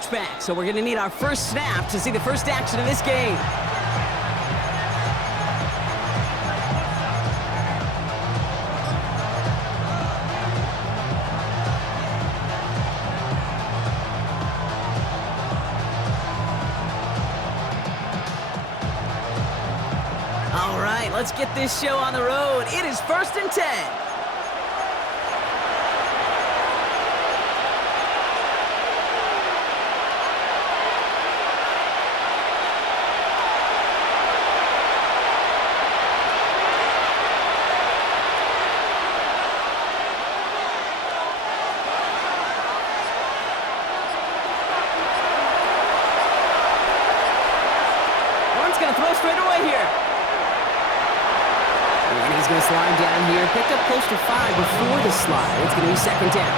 touchback, so we're going to need our first snap to see the first action of this game. All right, let's get this show on the road. It is 1st and 10. Going to throw straight away here. And he's going to slide down here. Picked up close to 5 before the slide. It's going to be 2nd down.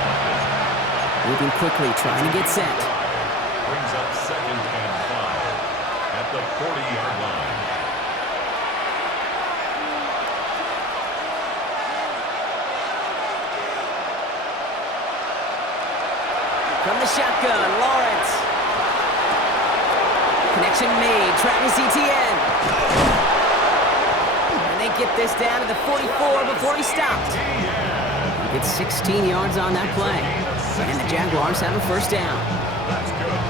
Moving quickly, trying to get set. Brings up 2nd and 5 at the 40-yard line. From the shotgun, Lawrence. Connection made. Travis Etienne. And they get this down to the 44 before he stopped. He gets 16 yards on that play. And the Jaguars have a 1st down.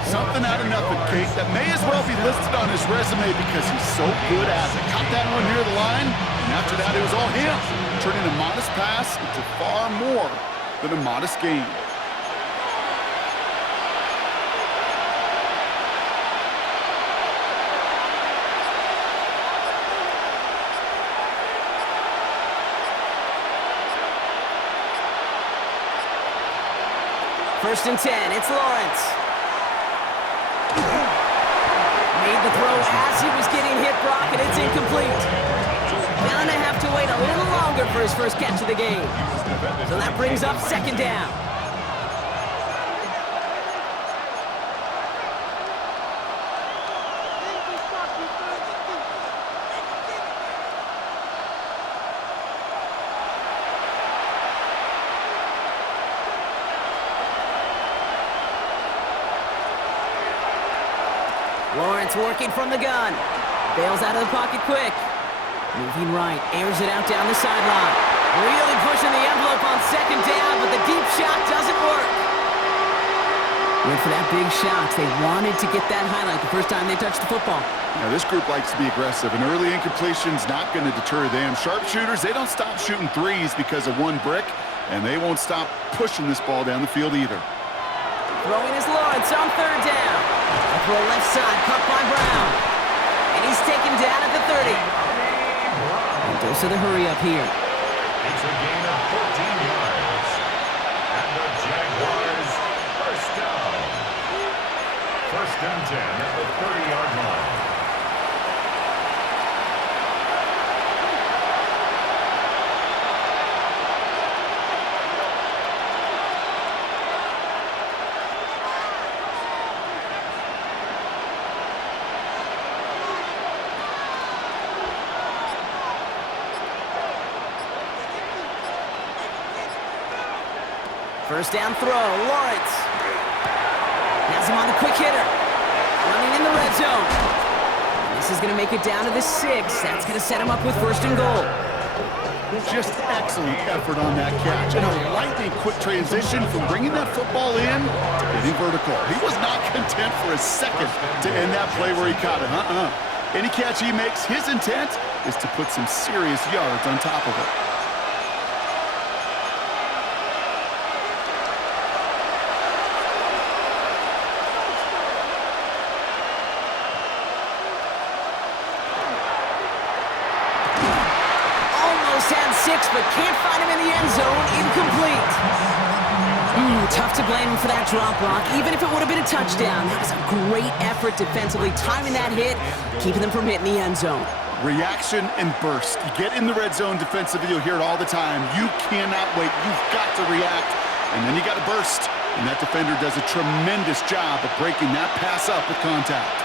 Something out of nothing, Kate, that may as well be listed on his resume because he's so good at it. Caught that one near the line, and after that it was all him, turning a modest pass into far more than a modest gain. First and 10, it's Lawrence. Made the throw as he was getting hit, Brock, and it's incomplete. Gonna have to wait a little longer for his first catch of the game. So that brings up 2nd down. Lawrence working from the gun. Bails out of the pocket quick. Moving right, airs it out down the sideline. Really pushing the envelope on 2nd down, but the deep shot doesn't work. Went for that big shot. They wanted to get that highlight the first time they touched the football. Now, this group likes to be aggressive, and early incompletion's not going to deter them. Sharpshooters, they don't stop shooting threes because of one brick, and they won't stop pushing this ball down the field either. Throwing his Lawrence on 3rd down. A throw left side, caught by Brown. And he's taken down at the 30. And dose of the hurry up here. It's a gain of 14 yards. And the Jaguars, 1st down. 1st and 10 at the 30-yard line. First down throw, Lawrence. Has him on the quick hitter. Running in the red zone. This is going to make it down to the 6. That's going to set him up with 1st and goal. Just excellent effort on that catch. And a lightning quick transition from bringing that football in to getting vertical. He was not content for a second to end that play where he caught it. Any catch he makes, his intent is to put some serious yards on top of it. Had 6, but can't find him in the end zone. Incomplete. Tough to blame him for that drop block, even if it would have been a touchdown. That was a great effort defensively, timing that hit, keeping them from hitting the end zone. Reaction and burst. You get in the red zone defensively, you'll hear it all the time. You cannot wait. You've got to react, and then you got to burst. And that defender does a tremendous job of breaking that pass up with contact.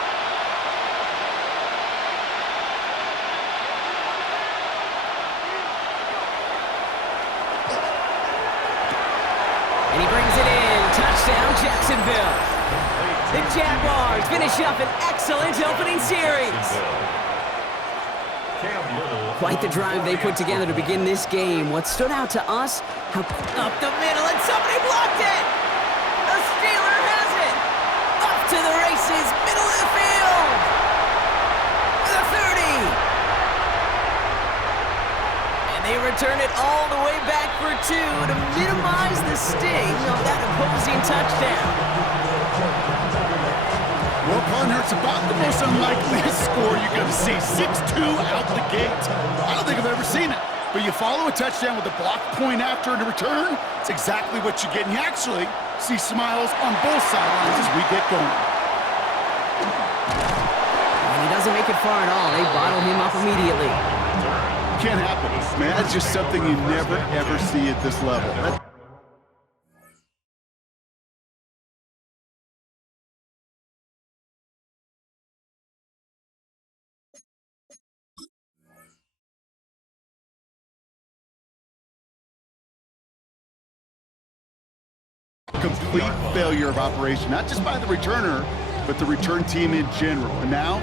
And he brings it in. Touchdown, Jacksonville. The Jaguars finish up an excellent opening series. Quite the drive they put together to begin this game. What stood out to us, how up the middle, and somebody blocked it! The Steeler has it! Up to the races, middle of the field! The 30! And they return it all the way back for 2 to minimize the sting of that opposing touchdown. Well, partner, it's about the most unlikely score you're going to see. 6-2 out the gate. I don't think I've ever seen it. But you follow a touchdown with a block point after and a return, it's exactly what you get. And you actually see smiles on both sidelines as we get going. And he doesn't make it far at all. They bottle him up immediately. Can't happen. Man, that's just something you never, ever see at this level. Complete failure of operation, not just by the returner, but the return team in general. And now,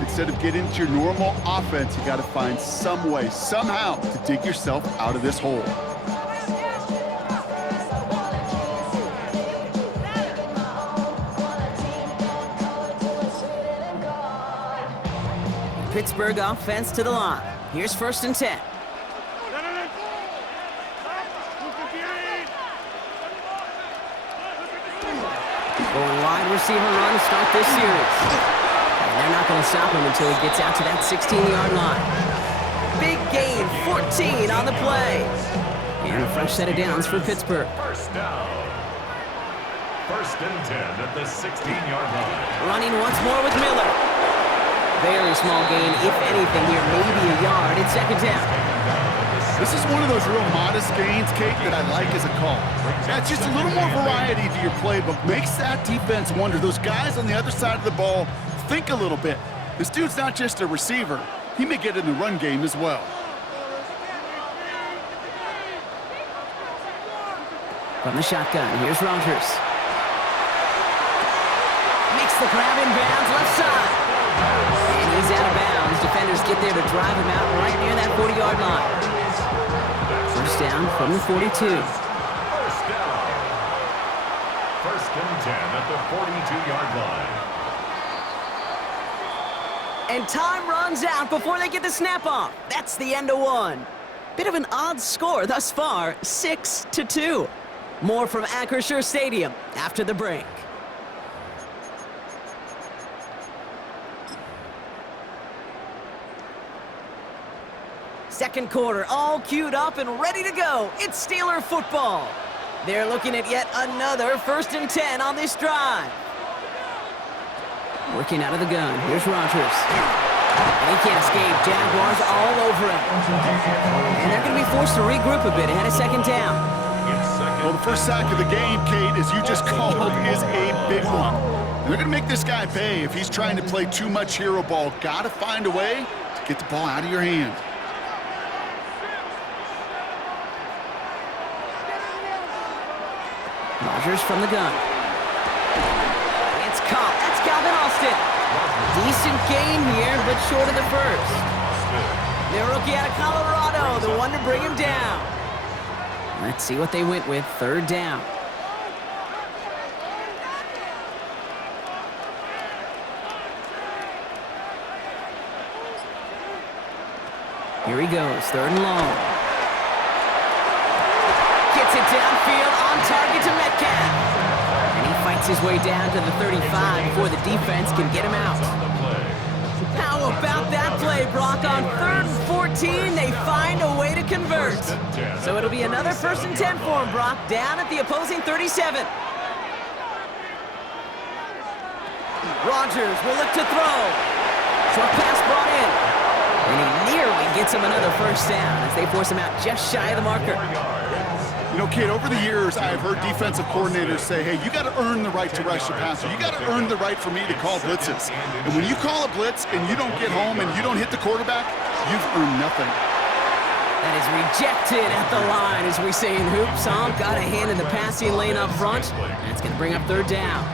instead of getting into your normal offense, you got to find some way, somehow, to dig yourself out of this hole. Pittsburgh offense to the line. Here's 1st and 10. Going wide receiver run to start this series. And they're not going to stop him until he gets out to that 16-yard line. Big gain, 14 on the play. And a fresh set of downs for Pittsburgh. First down. 1st and 10 at the 16-yard line. Running once more with Miller. Very small gain, if anything here, maybe a yard. It's 2nd down. This is one of those real modest gains, Kate, that I like as a call. That's just a little more variety to your playbook. Makes that defense wonder. Those guys on the other side of the ball think a little bit. This dude's not just a receiver. He may get in the run game as well. From the shotgun, here's Rodgers. Makes the grab in bounds, left side. And he's out of bounds. Defenders get there to drive him out right near that 40-yard line. First down from the 42. First down. 1st and 10 at the 42-yard line. And time runs out before they get the snap off. That's the end of one. Bit of an odd score thus far, 6-2. More from Acrisure Stadium after the break. Second quarter, all queued up and ready to go. It's Steeler football. They're looking at yet another 1st and 10 on this drive. Working out of the gun. Here's Rodgers. And he can't escape. Jaguars all over him. And they're going to be forced to regroup a bit ahead of 2nd down. Well, the first sack of the game, Kate, as you just called, is a big one. And they're going to make this guy pay if he's trying to play too much hero ball. Got to find a way to get the ball out of your hand. Rodgers from the gun. It's caught. That's Calvin Austin. Decent gain here, but short of the first. The rookie out of Colorado, the one to bring him down. Let's see what they went with. 3rd down. Here he goes. 3rd and long. Gets it downfield, on target to Metcalf. And he fights his way down to the 35 before the defense can get him out. How about that play, Brock? On 3rd and 14, they find a way to convert. So it'll be another 1st and 10 for him, Brock, down at the opposing 37. Rodgers will look to throw. Short pass brought in. And he nearly gets him another 1st down as they force him out just shy of the marker. You know, Kate, over the years, I've heard defensive coordinators say, hey, you got to earn the right to rush your passer. You got to earn the right for me to call blitzes. And when you call a blitz and you don't get home and you don't hit the quarterback, you've earned nothing. That is rejected at the line, as we say in hoops. Got a hand in the passing lane up front. That's going to bring up 3rd down.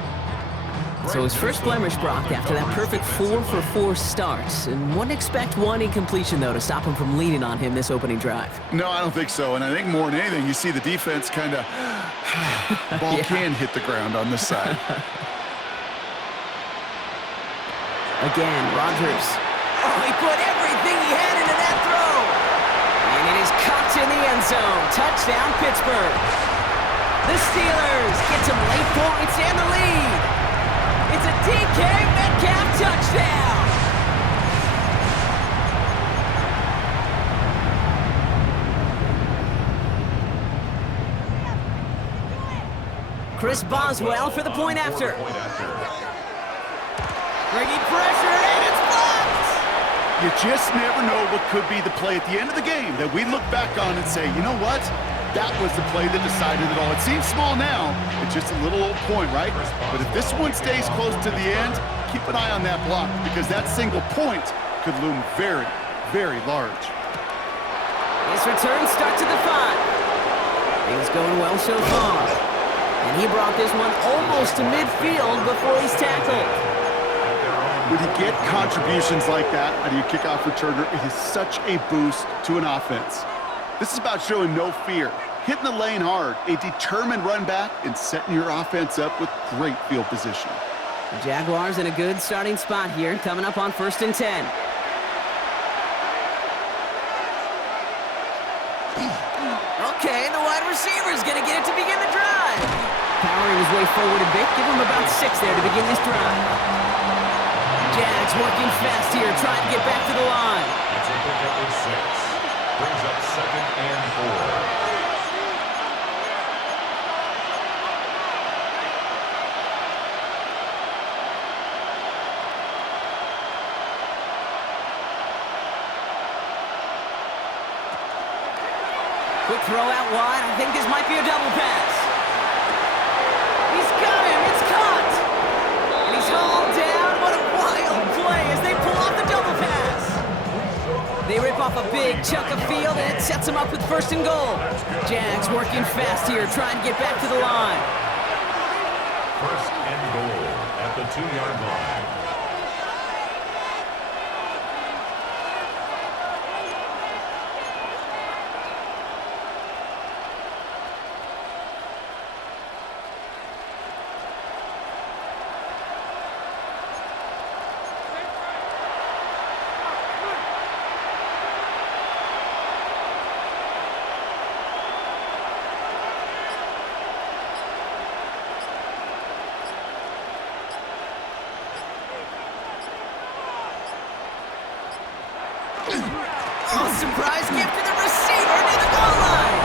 So his first blemish, Brock, after that perfect 4-for-4 start. And wouldn't expect one incompletion, though, to stop him from leaning on him this opening drive. No, I don't think so. And I think more than anything, you see the defense kind of... ball can hit the ground on this side. Again, Rodgers. Oh, he put everything he had into that throw. And it is caught in the end zone. Touchdown, Pittsburgh. The Steelers get some late points and the lead. It's a DK Metcalf touchdown. Chris Boswell for the point after. Bringing pressure, and it's blocked! You just never know what could be the play at the end of the game that we look back on and say, you know what? That was the play that decided it all. It seems small now. It's just a little old point, right? But if this one stays close to the end, keep an eye on that block because that single point could loom very, very large. His return starts at the 5. Things going well so far. And he brought this one almost to midfield before he's tackled. When you get contributions like that out of your kickoff returner, it is such a boost to an offense. This is about showing no fear, hitting the lane hard, a determined run back, and setting your offense up with great field position. The Jaguars in a good starting spot here, coming up on 1st and 10. Okay, the wide receiver's going to get it to begin the drive. Powering his way forward a bit, give him about 6 there to begin this drive. Jags working fast here, trying to get back to the line. It's a pickup of 6. Brings up 2nd and 4. Quick throw out wide. I think this might be a double pass. He's got him. It's caught. And he's hauled down. What a wild play as they pull off the double pass. They rip off a big chunk of field, and it sets them up with 1st and goal. Jags working fast here, trying to get back to the line. 1st and goal at the 2-yard line. Oh, surprise gift to the receiver near the goal line.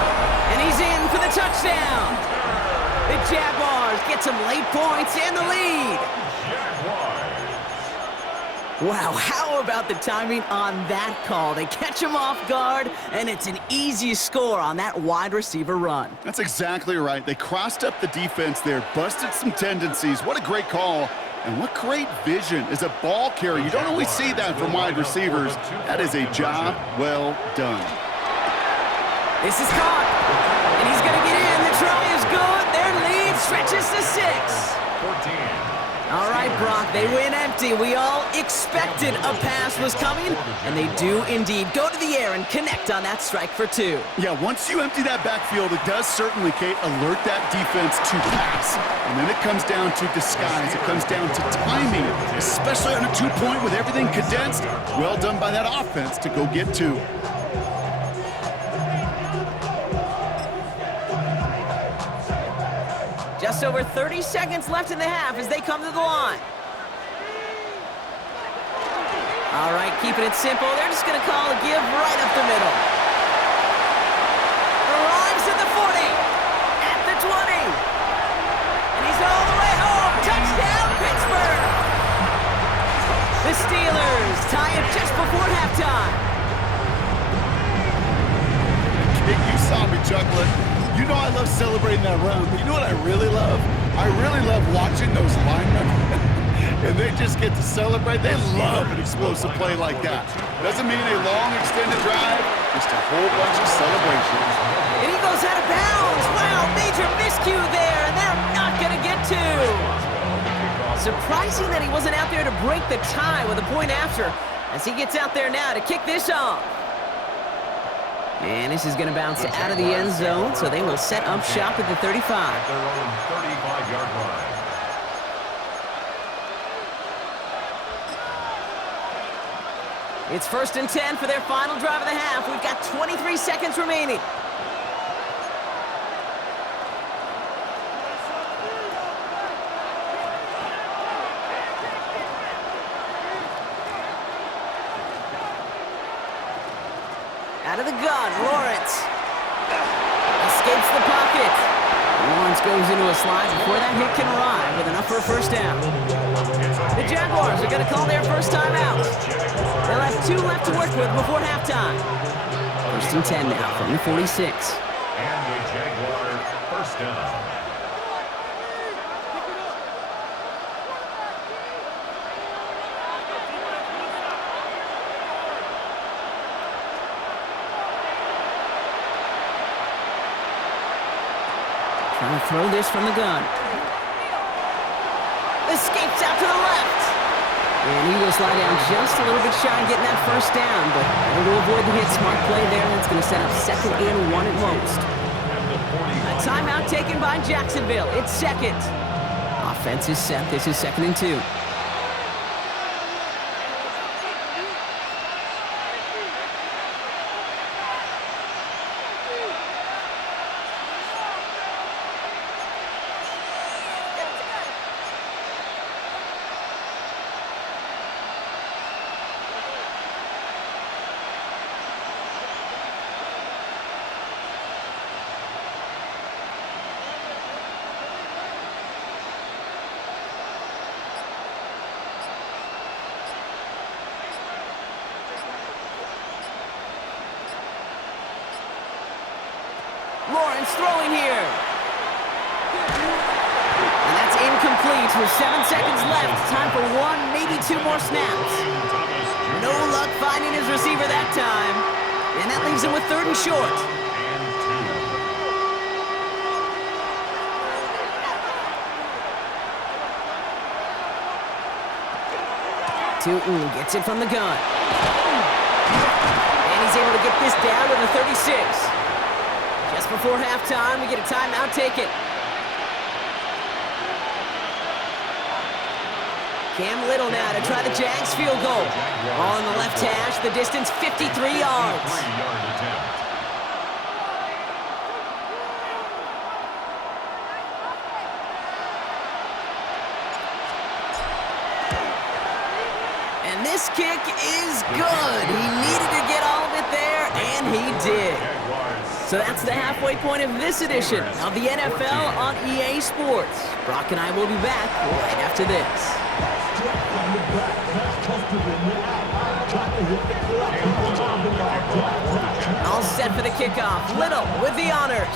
And he's in for the touchdown. The Jaguars get some late points and the lead. Wow, how about the timing on that call? They catch him off guard, and it's an easy score on that wide receiver run. That's exactly right. They crossed up the defense there, busted some tendencies. What a great call. And what great vision as a ball carrier. You don't always see that from wide receivers. That is a job well done. This is caught, and he's going to get in. The try is good. Their lead stretches to 6. 14. All right, Brock, they win empty. We all expected a pass was coming, and they do indeed go to the air and connect on that strike for 2. Yeah, once you empty that backfield, it does certainly, Kate, alert that defense to pass. And then it comes down to disguise. It comes down to timing, especially on a 2-point with everything condensed. Well done by that offense to go get 2. Just over 30 seconds left in the half as they come to the line. All right, keeping it simple. They're just going to call a give right up the middle. Arrives at the 40, at the 20. And he's all the way home. Touchdown, Pittsburgh! The Steelers tie it just before halftime. You saw me chuckling. You know I love celebrating that run, but you know what I really love? I really love watching those linemen, and they just get to celebrate. They love an explosive play like that. Doesn't mean a long, extended drive, just a whole bunch of celebrations. And he goes out of bounds. Wow, major miscue there, and they're not going to get 2. Surprising that he wasn't out there to break the tie with a point after, as he gets out there now to kick this off. And this is going to bounce out of the end zone, so they will set up shop at the 35. At their own 35-yard line. It's 1st and 10 for their final drive of the half. We've got 23 seconds remaining. Out of the gun, Lawrence. Escapes the pocket. Lawrence goes into a slide before that hit can arrive with enough for a first down. The Jaguars are going to call their first time out. They'll have 2 left to work with before halftime. 1st and 10 now from the 46. And the Jaguar first down. Trying to throw this from the gun. Escapes out to the left. And he will slide down just a little bit shy of getting that first down, but able to avoid the hit. Smart play there. That's going to set up 2nd and 1 at most. A timeout taken by Jacksonville. It's 2nd. Offense is set. This is 2nd and 2. Lawrence throwing here. And that's incomplete with 7 seconds left. Time for 1, maybe 2 more snaps. No luck finding his receiver that time. And that leaves him with 3rd and short. Tootin gets it from the gun. And he's able to get this down to the 36. Just before halftime, we get a timeout taken. Cam Little now to try the Jags field goal. Ball on the left hash, the distance 53 yards. And this kick is good. He needed to get all of it there, and he did. So that's the halfway point of this edition of the NFL on EA Sports. Brock and I will be back right after this. All set for the kickoff. Little with the honors.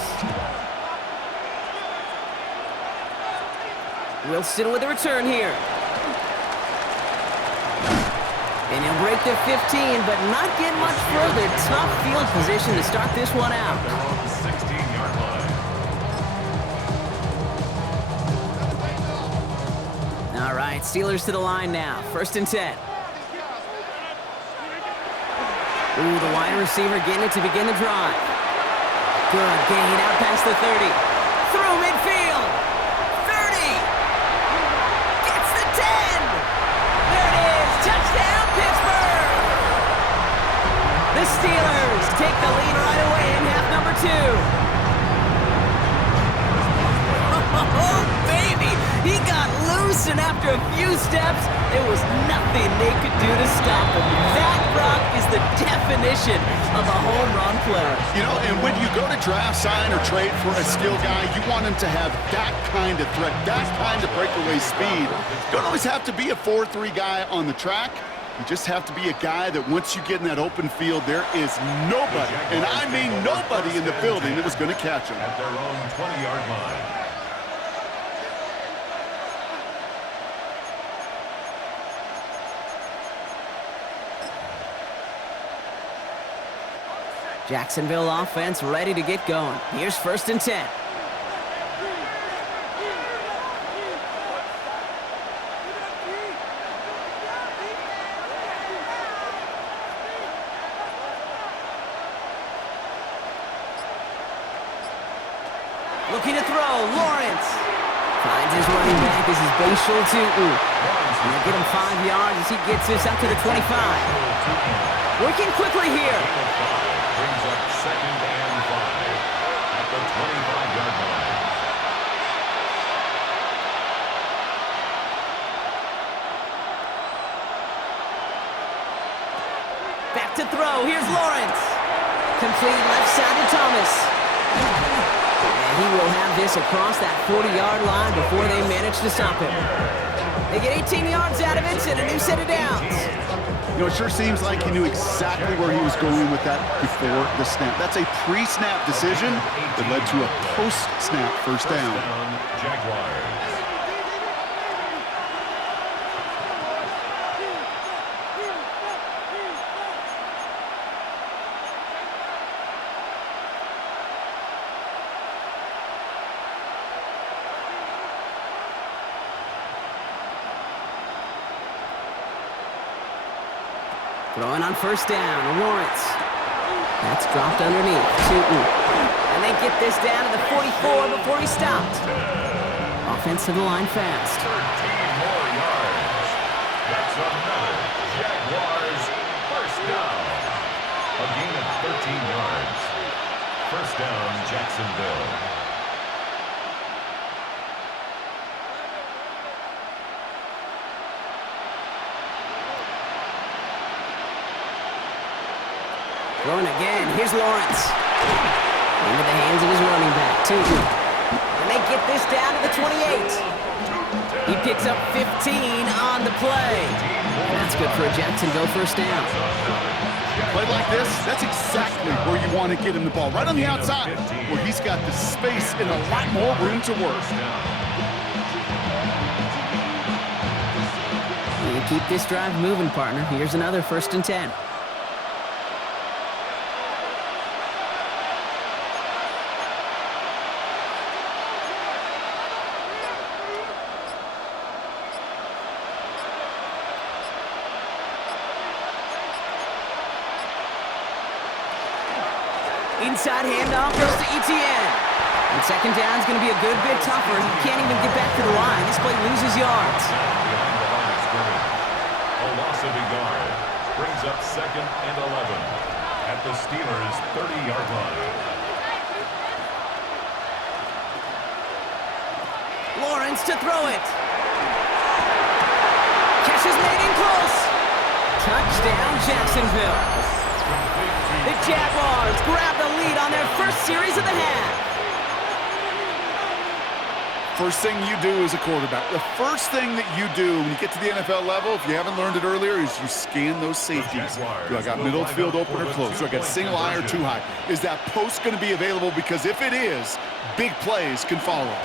Wilson with the return here. And he'll break the 15, but not get much further. Tough field position to start this one out. They're on the 16-yard line. All right, Steelers to the line now. 1st and 10. Ooh, the wide receiver getting it to begin the drive. Good gain out past the 30. Through midfield. 30. Gets the 10. There it is. Touchdown, Pittsburgh. The Steelers take the lead right away in half number 2. Oh, baby. He got loose, and after a few steps, there was nothing they could do to stop him. That, Brock, is the definition of a home run play. You know, and when you go to draft, sign, or trade for a skill guy, you want him to have that kind of threat, that kind of breakaway speed. You don't always have to be a 4-3 guy on the track. You just have to be a guy that once you get in that open field, there is nobody, and I mean nobody in the building that was going to catch him. At their own 20-yard line. Jacksonville offense ready to get going. Here's 1st and 10. Looking to throw. Lawrence finds his running back as his base shoulder tootin'. Gonna get him 5 yards as he gets this up to the 25. Working quickly here. Brings up 2nd and 5 at the 25-yard line. Back to throw. Here's Lawrence. Complete left side to Thomas. And he will have this across that 40-yard line before they manage to stop him. They get 18 yards out of it and a new set of downs. You know, it sure seems like he knew exactly where he was going with that before the snap. That's a pre-snap decision that led to a post-snap first down. Jaguars. Throwing on first down, Lawrence. That's dropped underneath. Tootin'. And they get this down to the 44 before he stopped. Offense to the line fast. 13 more yards. That's another Jaguars first down. A gain of 13 yards. First down, Jacksonville. Throwing again. Here's Lawrence. Into the hands of his running back, Tootin'. And they get this down to the 28. He picks up 15 on the play. That's good for a Jacksonville first down. Play like this, that's exactly where you want to get him the ball. Right on the outside, where he's got the space and a lot more room to work. You keep this drive moving, partner. Here's another 1st and 10. Inside handoff goes to Etienne. And second down's going to be a good bit tougher. He can't even get back to the line. This play loses yards. Behind the line of scrimmage. A loss of a yard. Brings up 2nd and 11 at the Steelers' 30-yard line. Lawrence to throw it. Catch is made in close. Touchdown, Jacksonville. The Jaguars grab the lead on their first series of the half. First thing you do as a quarterback, the first thing that you do when you get to the NFL level, if you haven't learned it earlier, is you scan those safeties. Do I got middle field open or close? Do I got single high or too high? Is that post going to be available? Because if it is, big plays can follow.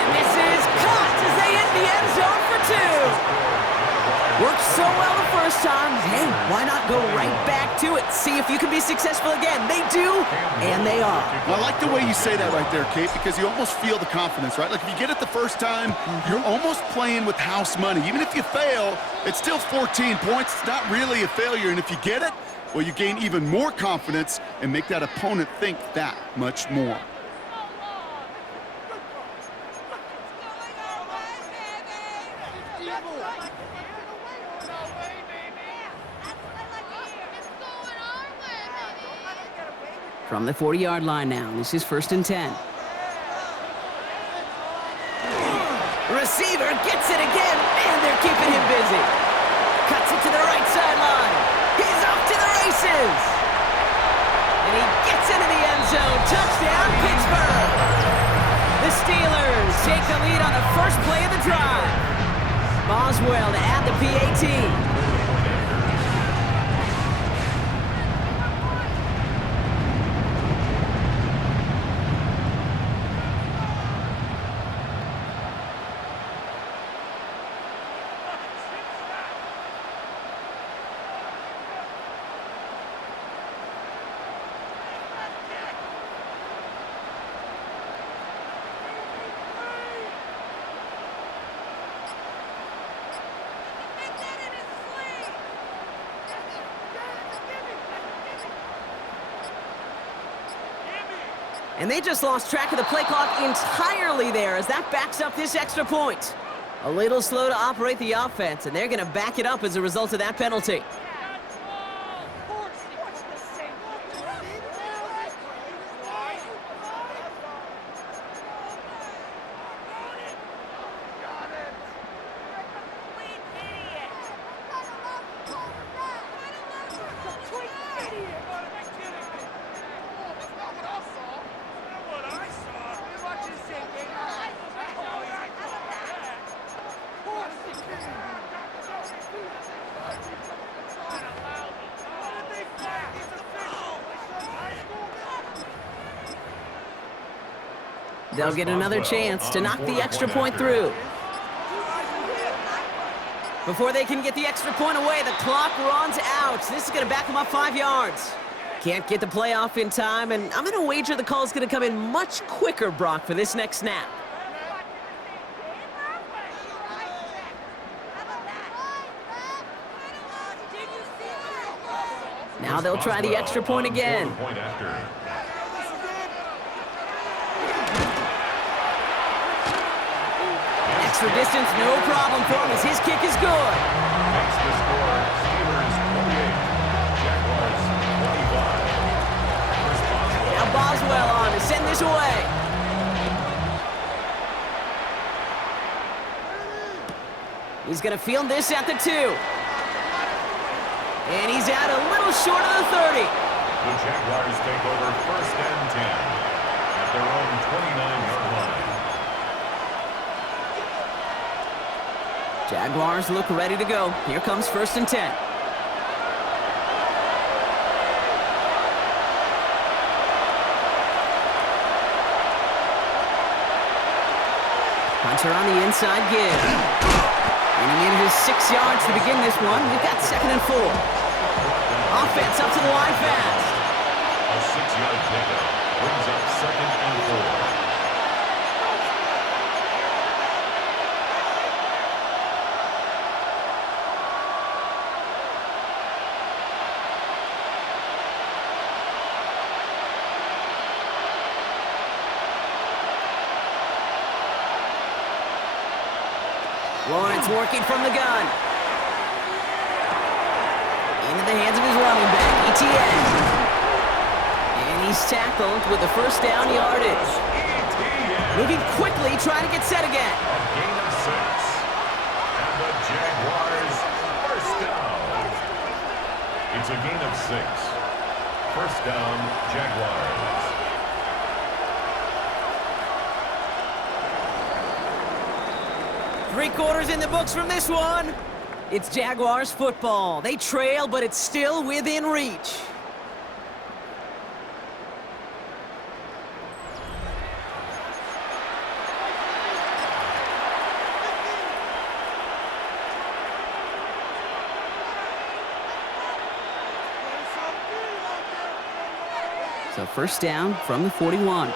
And this is caught as they hit the end zone for 2. Worked so well the first time. Hey, why not go right back to it? See if you can be successful again. They do, and they are. Well, I like the way you say that right there, Kate, because you almost feel the confidence, right? Like if you get it the first time, you're almost playing with house money. Even if you fail, it's still 14 points. It's not really a failure. And if you get it, well, you gain even more confidence and make that opponent think that much more. From the 40-yard line now, this is 1st and 10. Receiver gets it again. Man, they're keeping him busy. Cuts it to the right sideline. He's off to the races. And he gets into the end zone. Touchdown, Pittsburgh. The Steelers take the lead on the first play of the drive. Boswell to add the PAT. And they just lost track of the play clock entirely there as that backs up this extra point. A little slow to operate the offense, and they're going to back it up as a result of that penalty. They'll get another chance to knock the extra point through. Before they can get the extra point away, the clock runs out. This is going to back them up 5 yards. Can't get the play off in time, and I'm going to wager the call is going to come in much quicker, Brock, for this next snap. Now they'll try the extra point again. Extra distance, no problem for him as his kick is good. Makes the score Steelers 28, Jaguars 25. Now Boswell on to send this away. He's going to field this at the 2. And he's out a little short of the 30. The Jaguars take over 1st and 10 at their own 29-yard line. Jaguars look ready to go. Here comes 1st and 10. Hunter on the inside give. And he needed his 6 yards to begin this one. We've got 2nd and 4. Offense up to the line fast. A 6-yard pickup brings up 2nd and 4. Lawrence working from the gun. Into the hands of his running back, ETN. And he's tackled with the 1st down yardage. Moving quickly, trying to get set again. A gain of 6. And the Jaguars 1st down. It's a gain of 6. 1st down, Jaguars. 3 quarters in the books from this one. It's Jaguars football. They trail, but it's still within reach. So 1st down from the 41.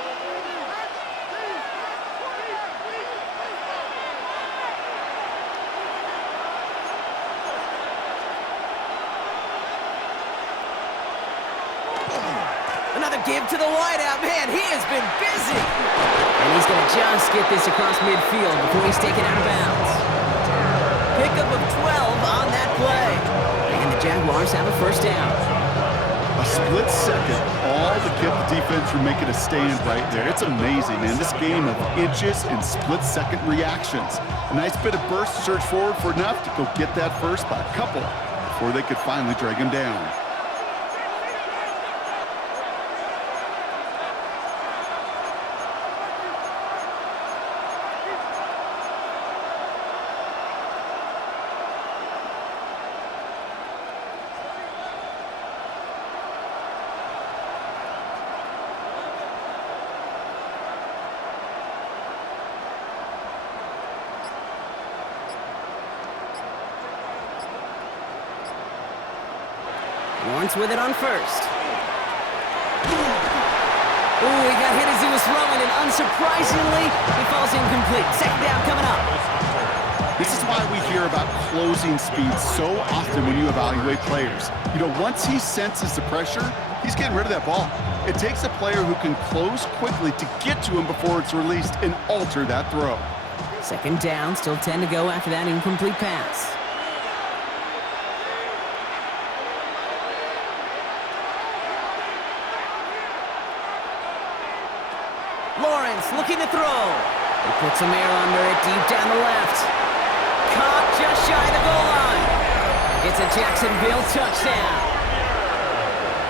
Another give to the wideout. Man, he has been busy. And he's going to just get this across midfield before he's taken out of bounds. Pickup of 12 on that play. And the Jaguars have a 1st down. A split second, all to keep the defense from making a stand right there. It's amazing, man. This game of inches and split-second reactions. A nice bit of burst, surge forward for enough to go get that first by a couple before they could finally drag him down. Lawrence with it on 1st. Ooh, he got hit as he was throwing, and unsurprisingly, he falls incomplete. 2nd down coming up. This is why we hear about closing speed so often when you evaluate players. You know, once he senses the pressure, he's getting rid of that ball. It takes a player who can close quickly to get to him before it's released and alter that throw. Second down, still 10 to go after that incomplete pass. Lawrence looking to throw. He puts some air under it deep down the left. Caught just shy of the goal line. It's a Jacksonville touchdown.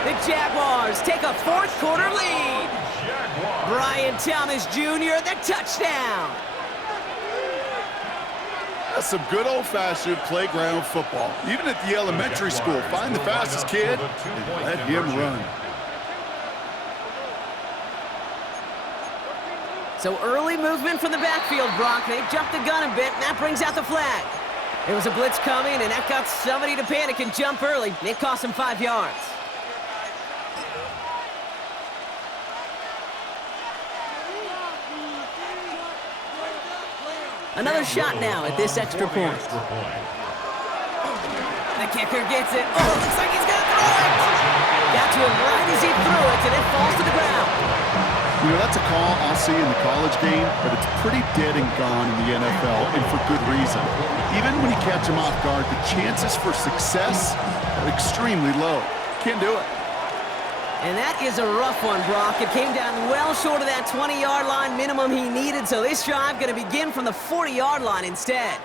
The Jaguars take a fourth quarter lead. Brian Thomas Jr., the touchdown. That's some good old-fashioned playground football. Even at the elementary school, find the fastest kid and let him run. So early movement from the backfield, Brock. They jumped the gun a bit, and that brings out the flag. There was a blitz coming, and that got somebody to panic and jump early. It cost them 5 yards. Another shot now at this extra point. The kicker gets it. Oh, looks like he's going to throw it. Got to him right as he threw it, and it falls to the ground. You know, that's a call I'll see in the college game, but it's pretty dead and gone in the NFL, and for good reason. Even when you catch him off guard, the chances for success are extremely low. Can't do it. And that is a rough one, Brock. It came down well short of that 20-yard line minimum he needed, so this drive going to begin from the 40-yard line instead.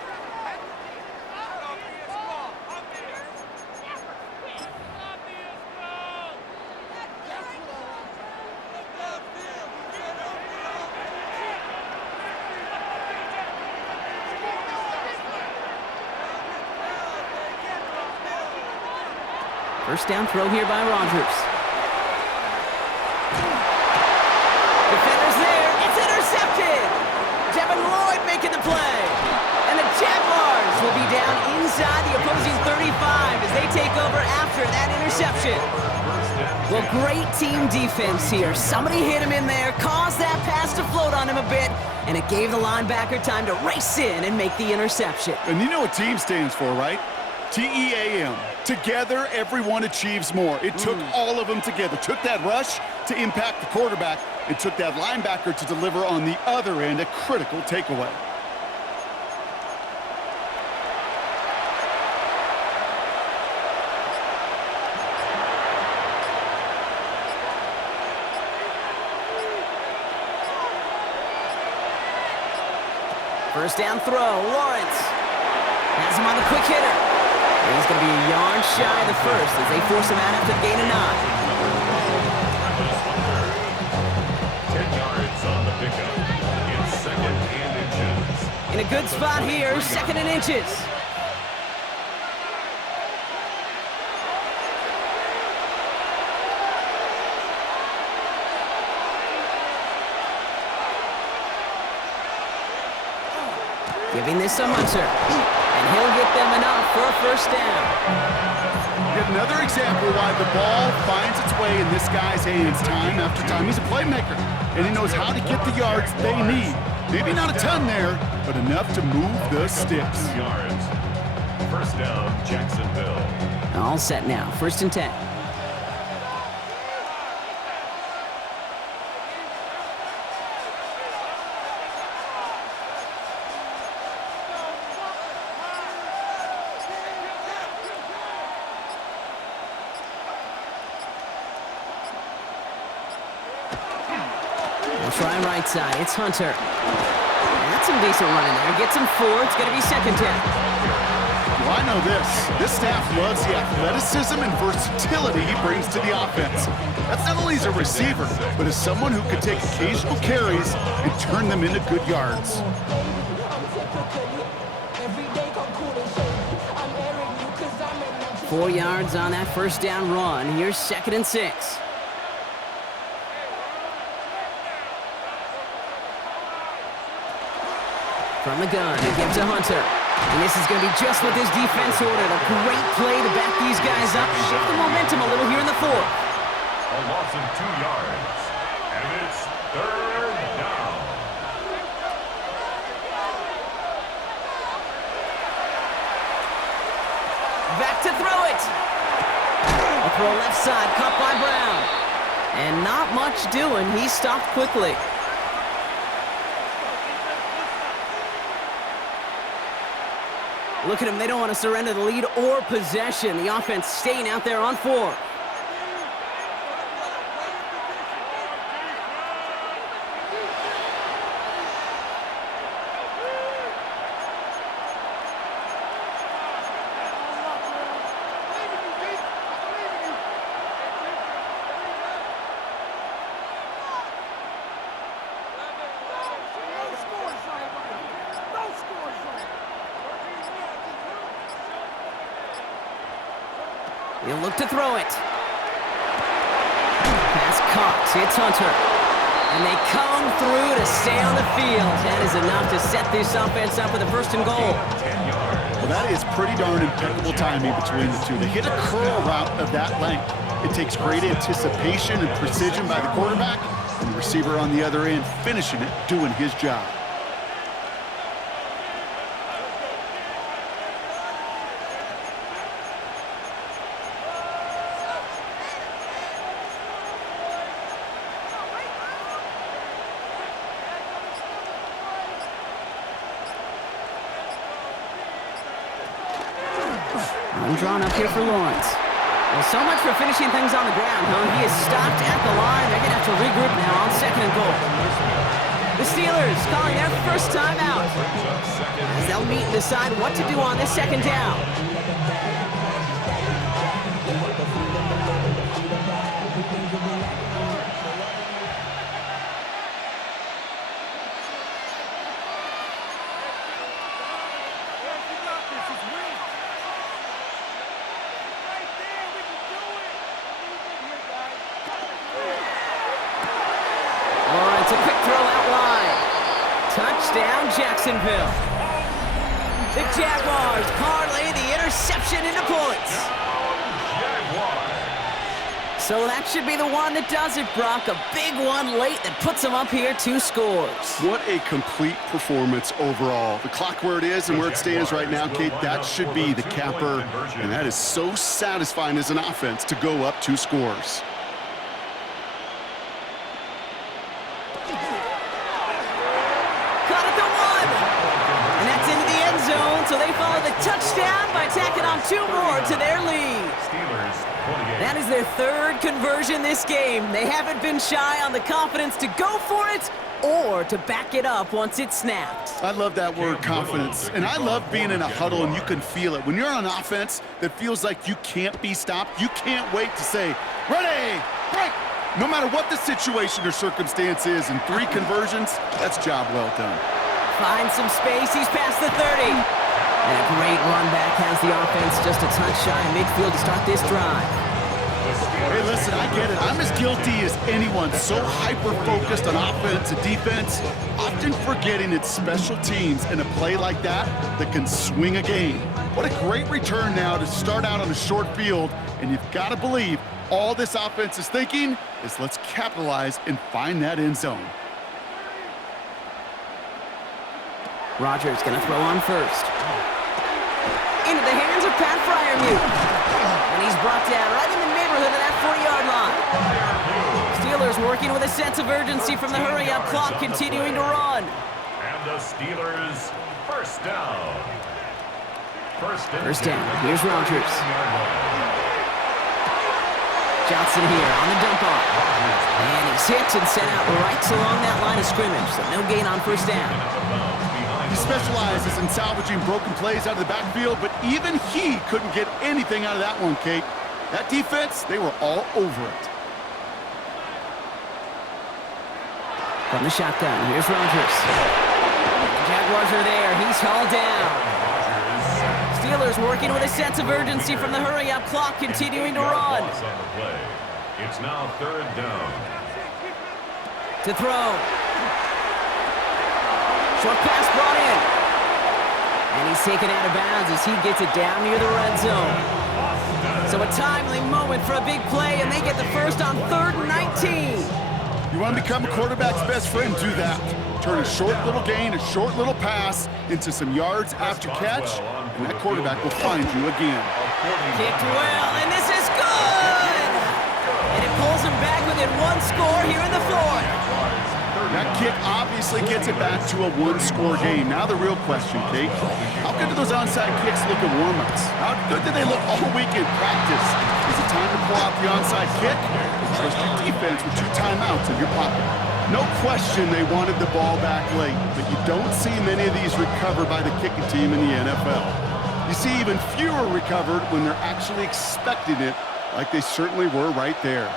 First down throw here by Rodgers. Defender's there. It's intercepted. Devin Lloyd making the play. And the Jaguars will be down inside the opposing 35 as they take over after that interception. Well, great team defense here. Somebody hit him in there, caused that pass to float on him a bit, and it gave the linebacker time to race in and make the interception. And you know what team stands for, right? T-E-A-M. Together, everyone achieves more. It took all of them together. Took that rush to impact the quarterback. It took that linebacker to deliver on the other end a critical takeaway. First down throw, Lawrence has him on the quick hitter. And he's going to be a yard shy of the first as they force him out after the gain of 9. 10 yards on the pickup. It's second and inches. In a good spot here, second and inches. Giving this to Hunter, and he'll get them enough for a first down. Yet another example why the ball finds its way in this guy's hands time after time. He's a playmaker, and he knows how to get the yards they need. Maybe not a ton there, but enough to move the sticks. 2 yards. First down, Jacksonville. All set now, first and 10. Try right side. It's Hunter. That's some decent running there. Gets him 4. It's going to be second down. Well, I know this. This staff loves the athleticism and versatility he brings to the offense. That's not only as a receiver, but as someone who can take occasional carries and turn them into good yards. 4 yards on that first down run. Here's second and 6. From the gun, he gives to Hunter. And this is going to be just what this defense ordered. A great play to back these guys up. Shift the momentum a little here in the fourth. A loss of 2 yards. And it's third down. Back to throw it. A throw left side, caught by Brown. And not much doing. He stopped quickly. Look at them. They don't want to surrender the lead or possession. The offense staying out there on 4. He'll look to throw it. Pass caught. It's Hunter. And they come through to stay on the field. That is enough to set this offense up with a 1st and goal. Well, that is pretty darn impeccable timing between the two. They hit a curl route of that length. It takes great anticipation and precision by the quarterback, and the receiver on the other end finishing it, doing his job. Drawn up here for Lawrence. Well, so much for finishing things on the ground, huh? He is stopped at the line. They're going to have to regroup now on 2nd and goal. The Steelers calling their first time out as they'll meet and decide what to do on this 2nd down. Touchdown, Jacksonville. The Jaguars parlay the interception into points. So that should be the one that does it, Brock. A big one late that puts them up here 2 scores. What a complete performance overall. The clock where it is and where it stands right now, Kate, that should be the capper. And that is so satisfying as an offense to go up 2 scores. So they follow the touchdown by tacking on 2 more to their lead. That is their 3rd conversion this game. They haven't been shy on the confidence to go for it or to back it up once it's snapped. I love that word, confidence. And I love being in a huddle and you can feel it. When you're on offense that feels like you can't be stopped, you can't wait to say, ready, break. No matter what the situation or circumstance is, in 3 conversions, that's job well done. Finds some space. He's past the 30. And a great run back has the offense just a touch shy of midfield to start this drive. Hey, listen, I get it. I'm as guilty as anyone. So hyper-focused on offense and defense, often forgetting it's special teams in a play like that that can swing a game. What a great return now to start out on a short field. And you've got to believe all this offense is thinking is let's capitalize and find that end zone. Rodgers going to throw on first. Into the hands of Pat Freiermuth. And he's brought down right in the neighborhood of that 40-yard line. Steelers working with a sense of urgency from the hurry-up clock, continuing to run. And the Steelers, 1st down. First down. Here's Rodgers. Johnson here on the dump off. And he's hit and sent out right along that line of scrimmage, so no gain on 1st down. He specializes in salvaging broken plays out of the backfield, but even he couldn't get anything out of that one, Kate. That defense, they were all over it. From the shotgun, here's Rodgers. The Jaguars are there. He's hauled down. Steelers working with a sense of urgency from the hurry-up clock, continuing to run. It's now 3rd down. To throw. Short pass brought in. And he's taken out of bounds as he gets it down near the red zone. So a timely moment for a big play, and they get the first on 3rd and 19. You want to become a quarterback's best friend, do that. Turn a short little gain, a short little pass into some yards after catch, and that quarterback will find you again. Kicked well, and this is good! And it pulls him back within one score here in the fourth. That kick obviously gets it back to a one-score game. Now the real question, Kate, how good do those onside kicks look in warm-ups? How good do they look all week in practice? Is it time to pull out the onside kick? Trust your defense with 2 timeouts in your pocket. No question they wanted the ball back late, but you don't see many of these recovered by the kicking team in the NFL. You see even fewer recovered when they're actually expecting it, like they certainly were right there.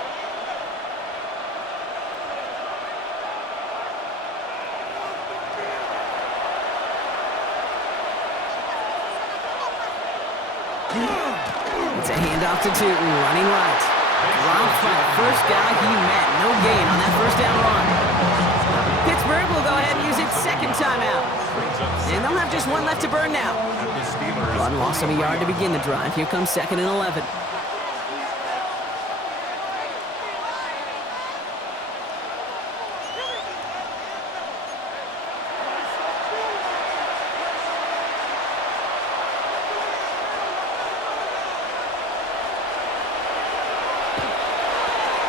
It's a handoff to Tootin, running right. Dropped by the first guy he met. No gain on that first down run. Pittsburgh will go ahead and use its second timeout. And they'll have just one left to burn now. Run loss of a yard to begin the drive. Here comes 2nd and 11.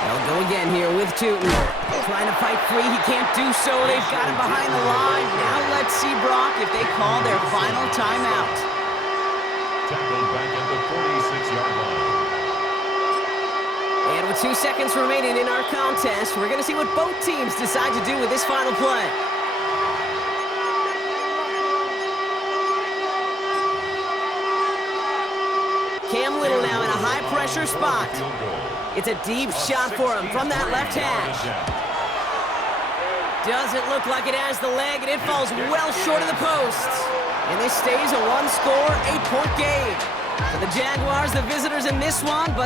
They'll go again here with Tootin. Trying to fight free, he can't do so. They've got him behind the line. Now let's see, Brock, if they call their final timeout. Tackled back at the 46-yard line. And with 2 seconds remaining in our contest, we're going to see what both teams decide to do with this final play. Cam Little now in a high-pressure spot. It's a deep shot for him from that left hash. Doesn't look like it has the leg, and it falls well short of the posts. And this stays a one-score, 8-point game. For the Jaguars, the visitors in this one, but